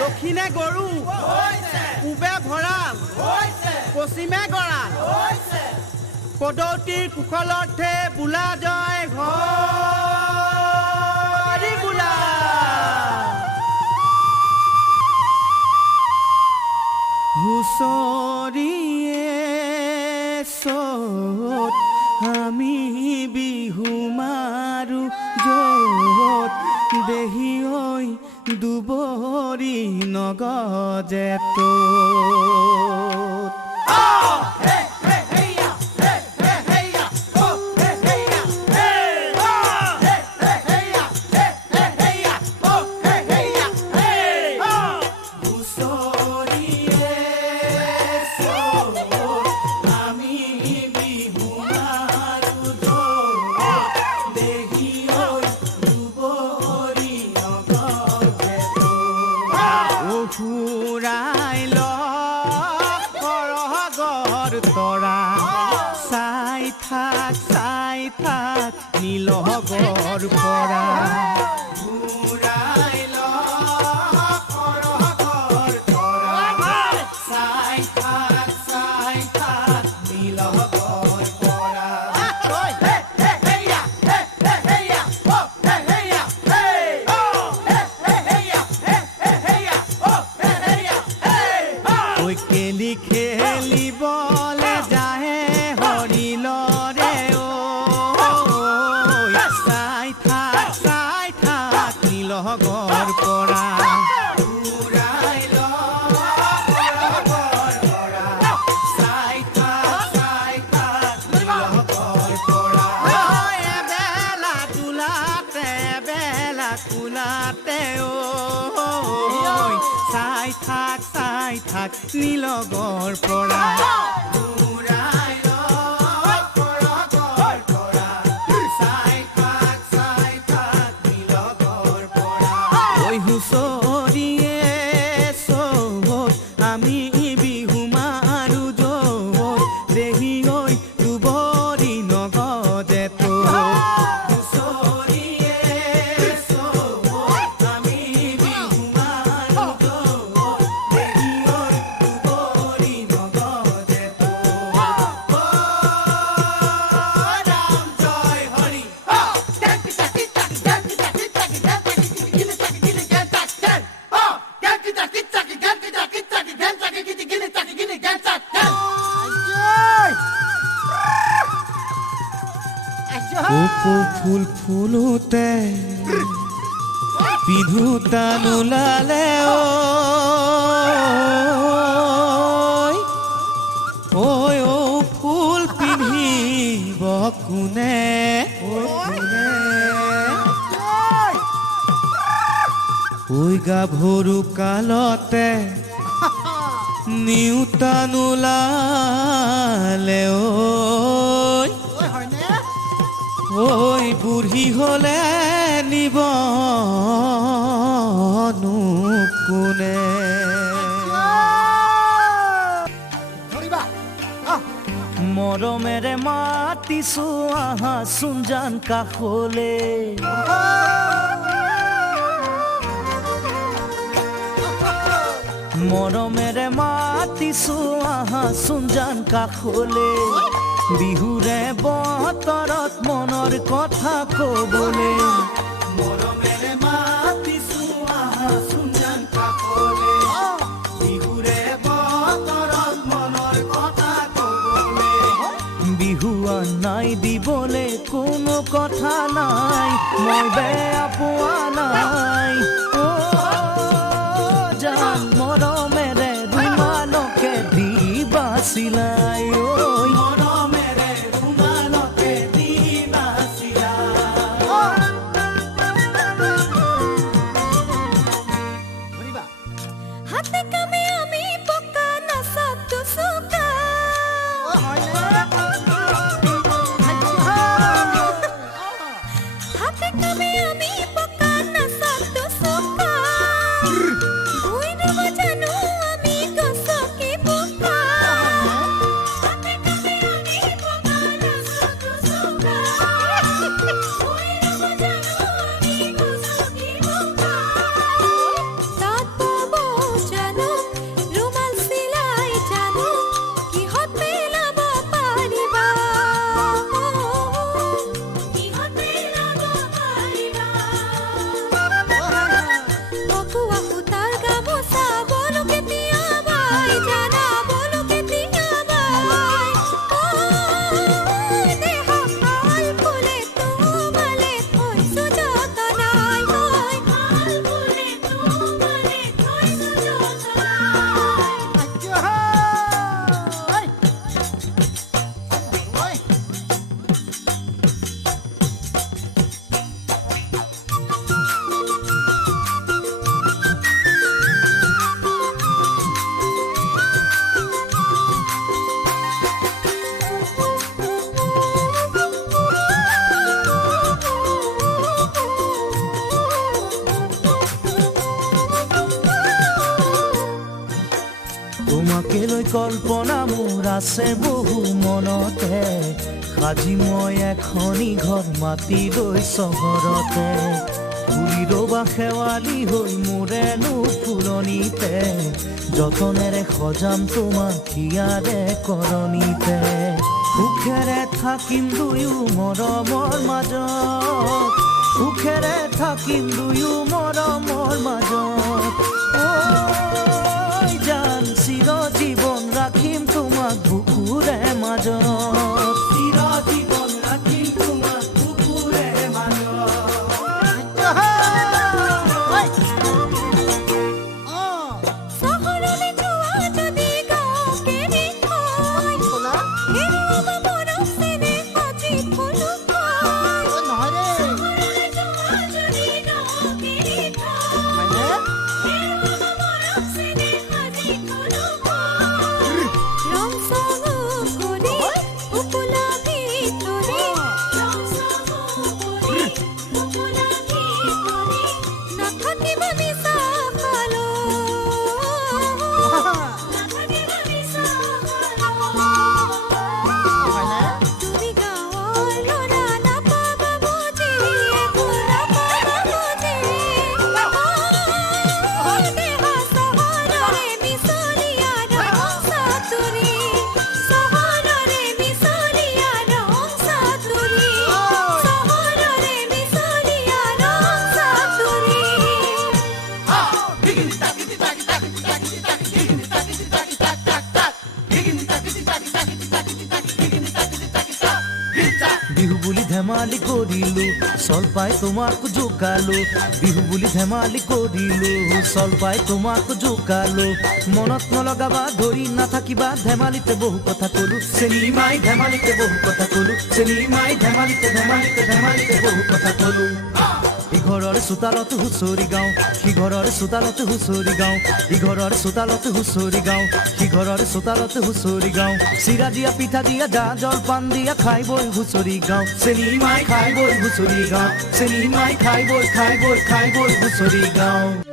দক্ষিণে গৰু পূবে ভঁৰাল পশ্চিমে গঁৰাল পদৌতিৰ কুশলৰ্থে বোলা জয় ঘৰি বোলা হুঁচৰিয়ে চত আমি বিহু মাৰো যত দেহি ঐ দুবৰি নগজে তোত নীলগৰ পৰা ঘূৰাই ল কৰগৰ তৰা চাই থাক নীলগৰ পৰা ঐ কেলি খেলিবলে যায় হৰিলৰে নীলগৰ পৰা ঘূৰাই ল কৰগৰ তৰা চাই থাক নীলগৰ পৰা এবেলা তোলাতে চাই থাক নীলগৰ পৰা ঘূৰাই ল কৰগৰ তৰা চাই থাক নীলগৰ পৰা ঐ হুঁচৰিয়ে চত আমি বিহু মাৰো যত দেহি ঐ দুবৰি নগজে তোত হুঁচৰিয়ে চত আমি বিহু মাৰো যত দেহি ঐ দুবৰি নগজে তোত ৰাম জয় হৰি ফুল ফুলোতে পিন্ধোতা নোলালে ঐ ফুল পিন্ধিব কোনে ঐ গাভৰু কালতে নিউতা নোলালে ঐ বুঢ়ী হলে নিব কোনে মৰমেৰে মাতিছো আহাচোন জান কাষলে মৰমেৰে মাতিছো আহাচোন জান কাষলে বিহুৰে বতৰত মনৰ কথা কবলে মৰমেৰে মাতিছো আহাচোন জান কাষলে বিহুৰে বতৰত মনৰ কথা কবলে বিহুৱা নাই দিবলে কোনো কথা নাই মই বেয়া পোৱা নাই জান মৰমেৰে ৰুমালকে দিবা চিলাই তোকে লৈ কল্পনা মোৰ আছে বহু মনতে সাজি মই এখনি ঘৰ মাতি লৈ চহৰতে ফুলি ৰবা শেৱালি হৈ মোৰেনো ফুলনিতে যতনেৰে সজাম তোমাক হিয়াৰে কৰণিতে সুখেৰে থাকিম দুয়ো মৰমৰ মাজত সুখেৰে থাকিম দুয়ো মৰমৰ মাজত জান চিৰ জীৱন ৰাখিম তোমাক বুকুৰে মাজত চিৰ জীৱন ৰাখিম তোমাক বুকুৰে বিহু বুলি ধেমালি কৰিলো চল পাই তোমাক জোকালো বিহু বুলি ধেমালি কৰিলো চল পাই তোমাক জোকালো মনত নলগাবা ধৰি নাথাকিবা ধেমালিতে বহু কথা কলো চেনিমাই ধেমালিতে বহু কথা কলো চেনিমাই ধেমালিতে বহু কথা কলো ইঘৰৰ চোতালত হুঁচৰি গাওঁ সিঘৰৰ চোতালত হুঁচৰি গাওঁ ইঘৰৰ চোতালত হুঁচৰি গাওঁ সিঘৰৰ চোতালত হুঁচৰি গাওঁ চিৰা দিয়া পিঠা দিয়া জা জলপান দিয়া খাই বৈ হুঁচৰি গাওঁ চেনিমাই খাই বৈ হুঁচৰি গাওঁ চেনিমাই খাই বৈ হুঁচৰি গাওঁ